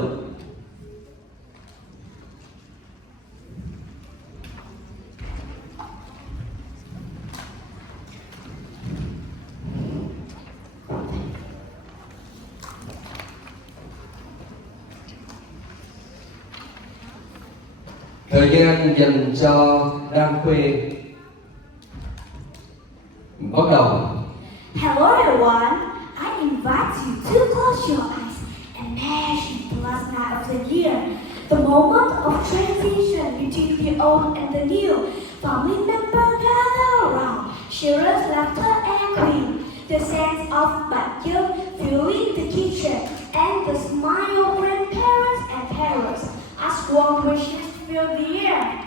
mình. Thời gian dành cho Đan Khuê bắt đầu. Hello everyone, I invite you to close your eyes and imagine the last night of the year, the moment of transition between the old and the new. Family members gather around, sharing laughter and clean, the sense of bát dương filling the kitchen, and the smile of grandparents and parents as warm wishes fill the air.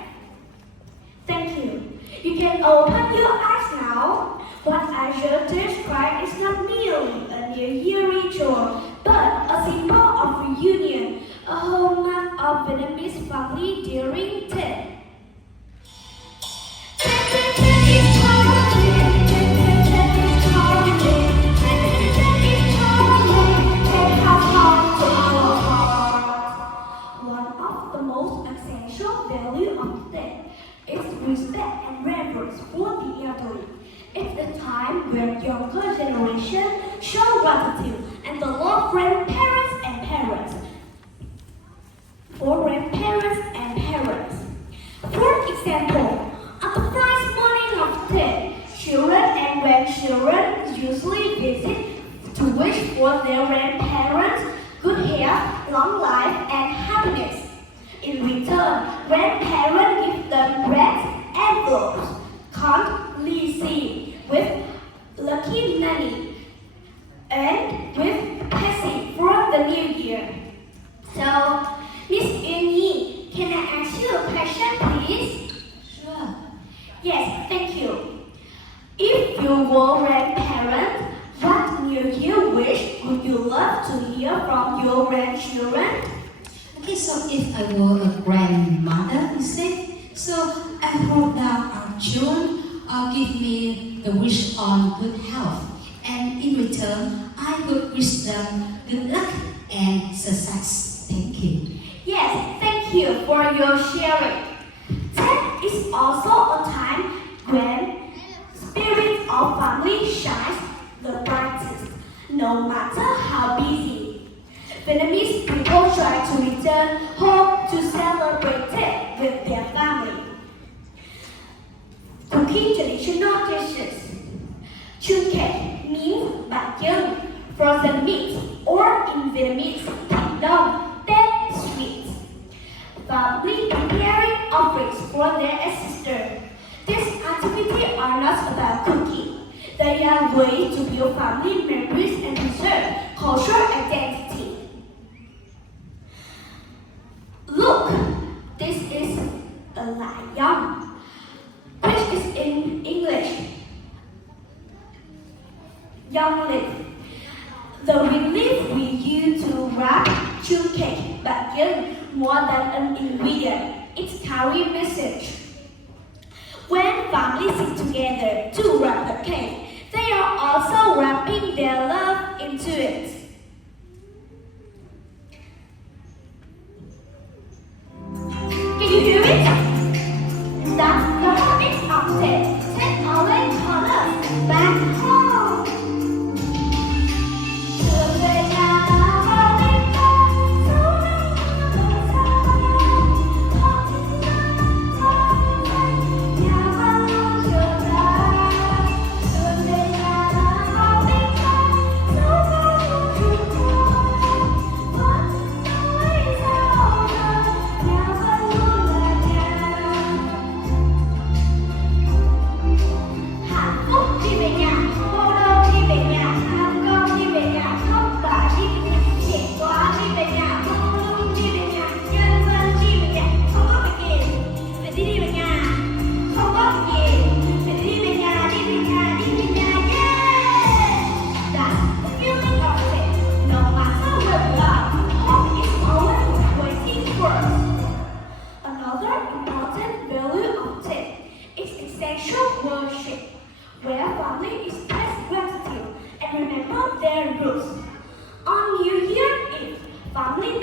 Thank you. You can open your eyes now. What I just described is not merely a New Year ritual, but a symbol of reunion, a hallmark of Vietnamese family during Tết. One of the most essential values of Tết is respect and reverence for the elderly. It's a time where younger generation show gratitude and the love grandparents and parents. For grandparents and parents. For example, on the first morning of Tết, children and grandchildren usually visit to wish for their grandparents good health, long life, and happiness. In return, grandparents give them bread, envelopes, corn, lisi, with lucky money, and with passing for the new year. So, Miss Yunyi, can I ask you a question, please? Sure. Yes, thank you. If you were grandparent, what New Year wish would you love to hear from your grandchildren? Okay, so if I were a grandmother, you say, so I hope that our children give me the wish on good health, and in return, I would wish them good luck and success. Thank you. Yes, thank you for your sharing. Tết is also a time when spirit of family shines the brightest, no matter how busy. Vietnamese people try to return home to celebrate Tết with their family. Cooking traditional dishes. Chun cake means bát dương, frozen meat, or in Vietnamese, thịt đông, Tết sweet. Family preparing offerings for their ancestors. These activities are not about cooking. They are ways to build family memories and preserve cultural identity. Look, this is a lion, which is in English, young leaf. The leaf we use to wrap chun cake bát dương more than an ingredient. It carries message. When families sit together to wrap the cake, they are also wrapping their love into it. Can you hear it? That's the habit of Tết. Tết always calls us back home. Trở về nhà vào đêm tối, dấu đông mưa xa. Không ngăn trong danh, nhà vẫn luôn chờ ta. Trở về nhà vào đêm tối, dấu đông mưa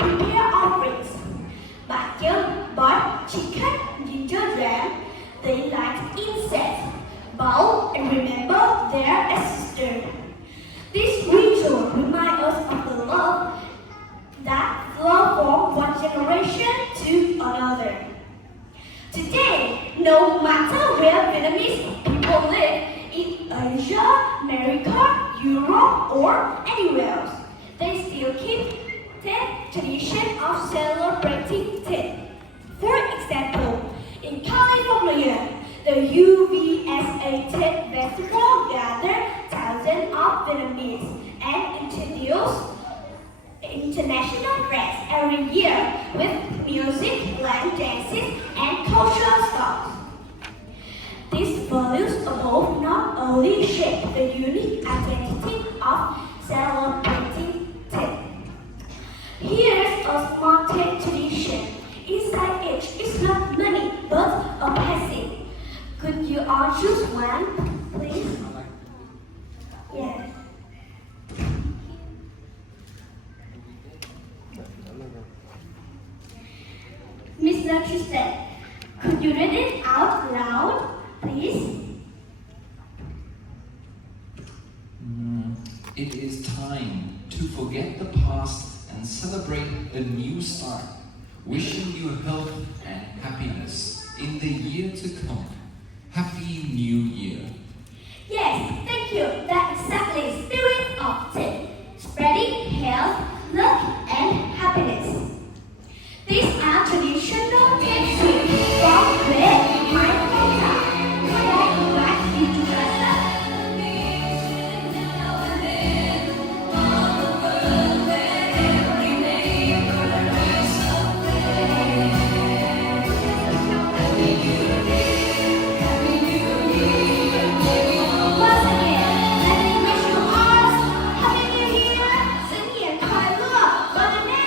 prepare offerings. Bacon, bark, chicken, ginger jam. They like insects, bow, and remember their ancestors. This ritual reminds us of the love that flows from one generation to another. Today, no matter where Vietnamese people live, in Asia, America, Europe, or anywhere else, they still keep the tradition of celebrating Tết. For example, in California, the USA Tết Festival gathered thousands of Vietnamese and introduced international dress every year with music, line dances, and cultural songs. These values above not only shape the unique identity of celebrating Tết. Here's a small Tết tradition. Inside each is not money, but a blessing. Could you all choose one, please? Yes. Mr. Tristan, could you read it out loud, please? It is time to forget the past and celebrate the new start. Wishing you health and happiness in the year to come. Happy New Year. Yes, thank you. That's exactly spirit of Tết, spreading health, luck, and happiness. These are traditional Tết sweets from Huế, my hometown. May I invite you to dress up? Once again, let me wish you all Happy New Year, 新年快乐，我的妹，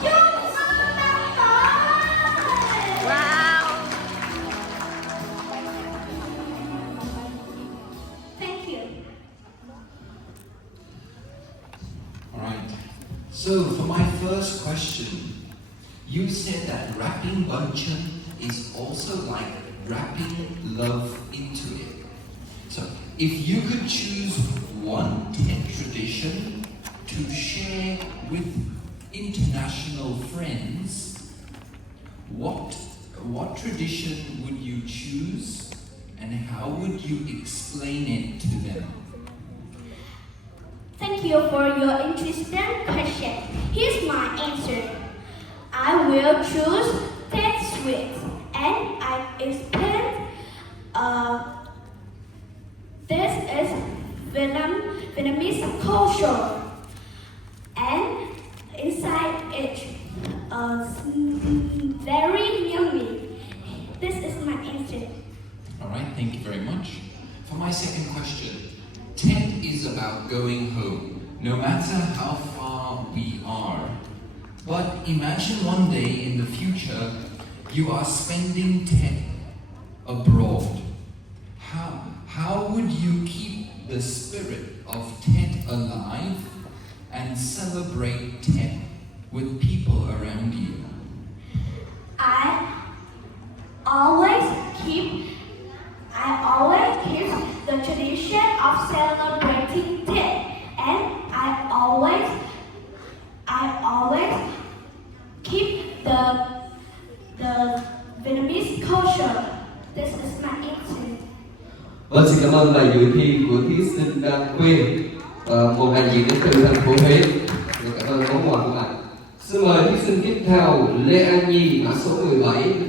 祝生大财！ Thank you. Alright. So for my first question, you said that wrapping buncheon is also like wrapping love into it. So if you could choose one Tet tradition to share with international friends, what tradition would you choose and how would you explain it to them? Thank you for your interesting question. Here's my answer. I will choose Tết sweets, and I explain. This is Vietnamese culture, and inside it, very yummy. This is my answer. Alright, thank you very much. For my second question, Tet is about going home, no matter how far we are. But imagine one day in the future, you are spending Tet abroad. How would you keep the spirit of Tet alive and celebrate Tet with people around you? I always keep the tradition of celebrating Tết, and I always keep the Vietnamese culture. This is my answer. Vâng, xin cảm ơn bài dự thi của thí sinh Đan Khuê, một đại diện đến từ thành phố Huế. Cảm ơn món quà của bạn. Xin mời thí sinh tiếp theo Lê An Nhi, mã số 17.